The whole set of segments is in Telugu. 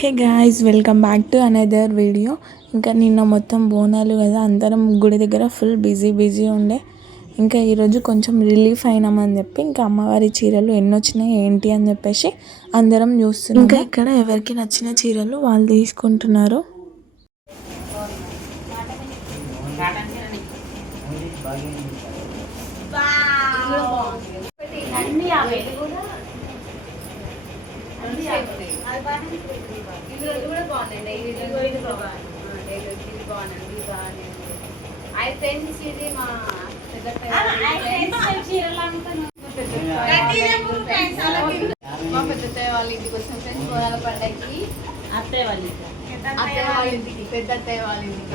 Hey guys, welcome back to another video. ఇంకా నిన్న మొత్తం బోనాలు కదా, అందరం గుడి దగ్గర ఫుల్ బిజీ ఉండే. ఇంకా ఈరోజు కొంచెం రిలీఫ్ అయినామని చెప్పి ఇంకా అమ్మవారి చీరలు ఎన్ని వచ్చినాయి ఏంటి అని చెప్పేసి అందరం చూస్తున్నాం. ఇంకా ఇక్కడ ఎవరికి నచ్చిన చీరలు వాళ్ళు తీసుకుంటున్నారు. మా పెద్దత్తయ్య వాళ్ళ ఇంటికి వచ్చిన ఫ్రెండ్స్ బోనాల పండగకి అత్తయ్య వాళ్ళ ఇంటికి పెద్ద అత్తయ్య వాళ్ళ ఇంటికి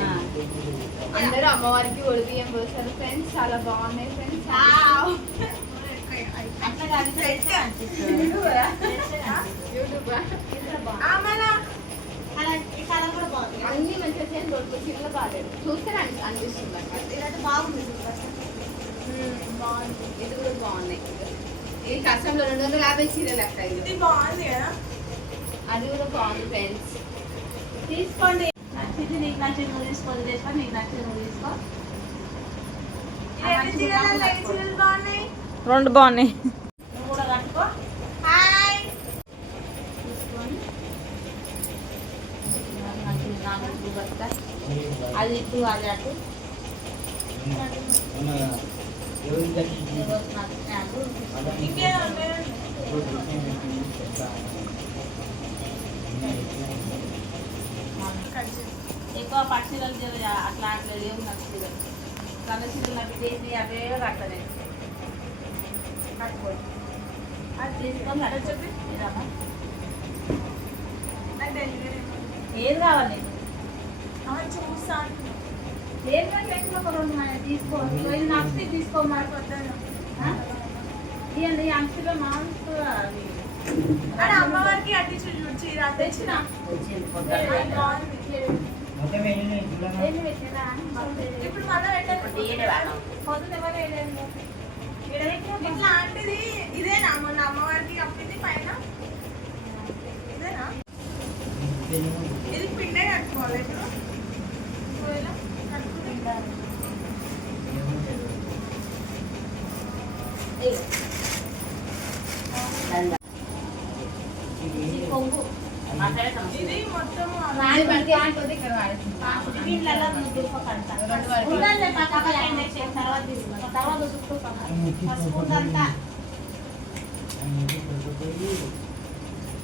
అందరూ అమ్మవారికి ఒడిబియ్యం పోస్తారు ఫ్రెండ్స్. చాలా బాగున్నాయి ఫ్రెండ్స్. అన్ని మంచిగా చీరలు బాగాలేదు చూస్తే అనిపిస్తుంది. బాగుంది, ఇది కూడా బాగున్నాయి. ఇది కష్టంలో 250 చీరలు వస్తాయి. ఇది బాగుంది కదా, అది కూడా బాగుంది ఫ్రెండ్స్. తీసుకోండి, నచ్చింది నీకు నచ్చింది నువ్వు తీసుకో, తీసుకో నీకు నచ్చింది నువ్వు తీసుకో. రెండు బాగున్నాయి. నువ్వు కూడా కట్టుకో. అది ఇటు అది అటు ఎక్కువ పట్టు చీరలు అట్లా అట్లా లేవు. నాకు చీరలు కళ్ళ చీరలు నాకు చేసి అవే కట్టలేదు. కట్టుకోండి, అది తీసుకొని అట్లా చెప్పి ఏది కావాలి చూస్తాను. ఏది ఒక రెండు తీసుకో, ఇది నచ్చి తీసుకో. ఇవన్నీ అంచులో మాంసు అమ్మవారికి అట్టి చీర తెచ్చిన ఇప్పుడు ఇట్లాంటిది ఇదేనా మొన్న అమ్మవారికి అప్పింది పైన ఇదేనా? ఇది పిండే కట్టుకోవాలి. ఇది మొత్తం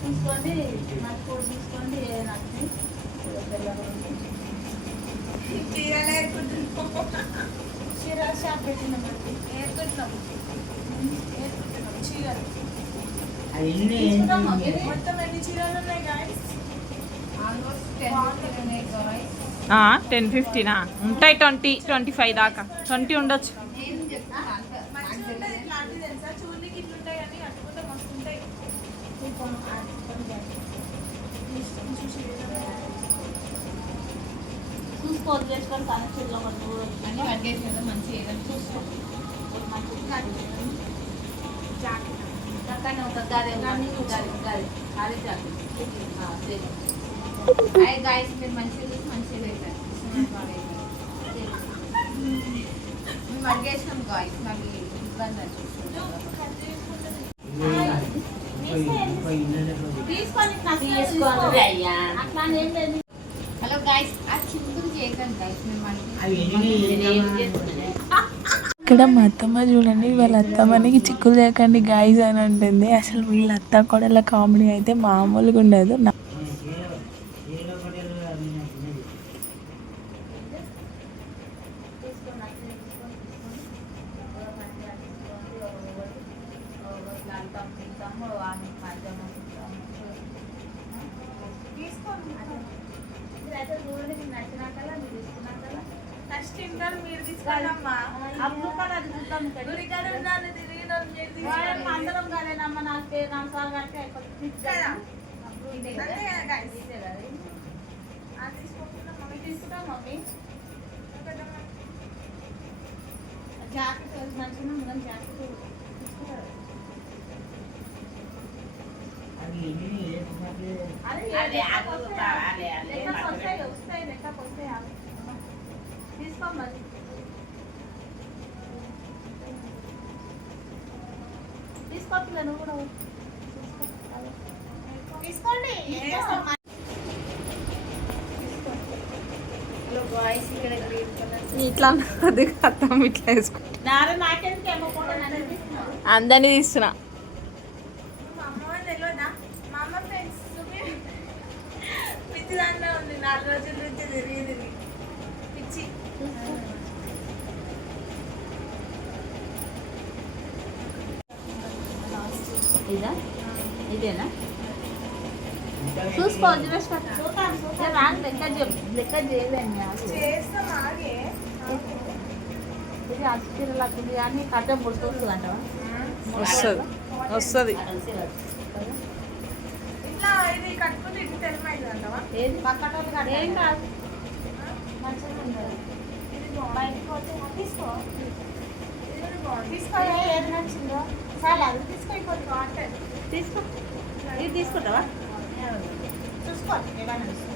చూసుకోండి, నాకు కూడా చూసుకోండి. నచ్చి చీర షాప్ పెట్టినాం, ఏర్పెట్టినాం చీరలు. మొత్తం ఎన్ని చీరలు ఉన్నాయి గాయ్స్? 10-15 ఉంటాయి, 20-25 దాకా. 20 ఉండొచ్చు. చూడడానికి ఇట్లుంటాయి కానీ అట్టుకుంటే మస్తు ఉంటాయి. చూసుకోవాలి, చేసుకొని కనెక్షన్లో అన్ని కట్టేసి మంచి ఏదైనా చూసుకోండి. చక్కనే ఉంటుంది. అదే జాకెట్ గాయస్, మీరు మంచిగా చూసి మంచిగా అవుతారు. మేము అడిగేసినాం గాయస్, మాకు ఇబ్బంది తీసుకోండి అయ్యా. అట్లా ఏం లేదు. హలో గాయస్, ఆ చిందులు చేయకండి గాయస్. మేము ఇక్కడ మా అత్తమ్మ చూడండి, వాళ్ళ అత్తమ్మని చిక్కులు చేయకండి గాయ్స్ అని ఉంటుంది. అసలు వీళ్ళ అత్త కొడల కామెడీ అయితే మామూలుగా ఉండదు. మీరు తీసుకోవాలమ్మా. అందరం కాలేనమ్మా, 4 సార్లు కట్టి తీసుకుంటాం మమ్మీ. జాకెట్ మంచిగా మనం జాకెట్ తీసుకుంటారు. అది తీసుకోమని తీసుకోవట్లే నువ్వు కూడా తీసుకోండి. ఇట్లా అది అర్థం ఇట్లా వేసుకుంటా అందరినీ తీస్తున్నా. పిచ్చి దాంట్లో ఉంది 4 రోజుల నుంచి తిరిగి పిచ్చి. ఇదా ఇదేనా చూసుకో లెక్క చేయలేండి ఇది అస్థిరలాంటిది కానీ కట్టం పుడుతుంది అంటావా వస్తుంది ఏది పక్కన ఏం కాదు మంచిగా ఉండదు బయటకు పోతే తీసుకో తీసుకో ఏది నచ్చిందో చాలా అది తీసుకో ఇంకోటి బాగుంటుంది తీసుకో ఇది తీసుకుంటావా చూసుకో ఏమైనా తీసుకో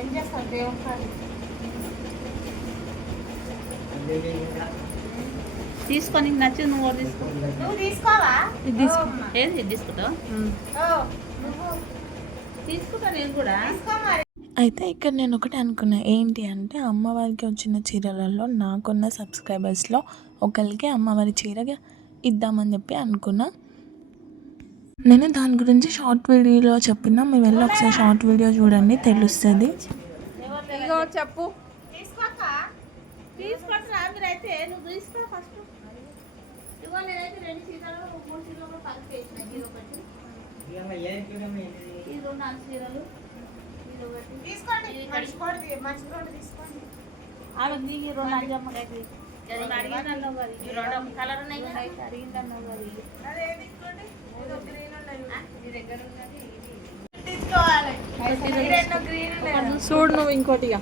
ఏం చేస్తావు దేవుని కాదు తీసుకొని నచ్చింది నువ్వు కూడా తీసుకో నువ్వు తీసుకోవా ఇది తీసుకో ఏది ఇది తీసుకుంటావా నువ్వు తీసుకుంటా నేను కూడా అయితే ఇక్కడ నేను ఒకటి అనుకున్నా ఏంటి అంటే అమ్మవారికి వచ్చిన చీరలలో నాకున్న సబ్స్క్రైబర్స్లో ఒకరికి అమ్మవారి చీరగా ఇద్దామని చెప్పి అనుకున్నా. నేను దాని గురించి షార్ట్ వీడియోలో చెప్పిన మీరు వెళ్ళి ఒకసారి షార్ట్ వీడియో చూడండి తెలుస్తుంది. ఇగో చెప్పు. తీసుకుంటా మీరైతే నువ్వు తీసుకో ఫస్ట్ ఇగో నేనైతే 2 చీరలు 3 చీరలు కలిపి వేసిన ఇది ఒకటి ఈ 4 చీరలు ఇది ఒకటి తీసుకోండి మంచి తీసుకోండి. ఆమె ఈ 2 అడిగమ్మకైతే అడిగిందన్నావు గారి ఈ 2 కలర్ ఉన్నాయి కదా అడిగిందన్నావు గారి చూడు నువ్వు ఇంకోటిగా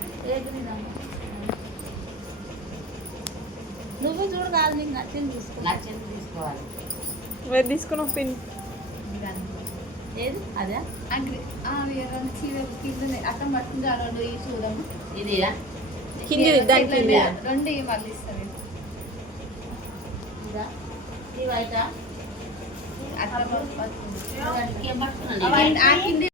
నువ్వు చూడు కాదు నీకు నచ్చింది తీసుకోవాలి మీరు తీసుకున్న పిన్ ఏది అదే అక్కడ పట్టింది రెండు ఈ చూడము ఇది కింది దానికి రెండు మళ్ళీ ఇస్తారు. ఇదా ఈ వైటా అట్లా ఏం పట్టుకున్నాను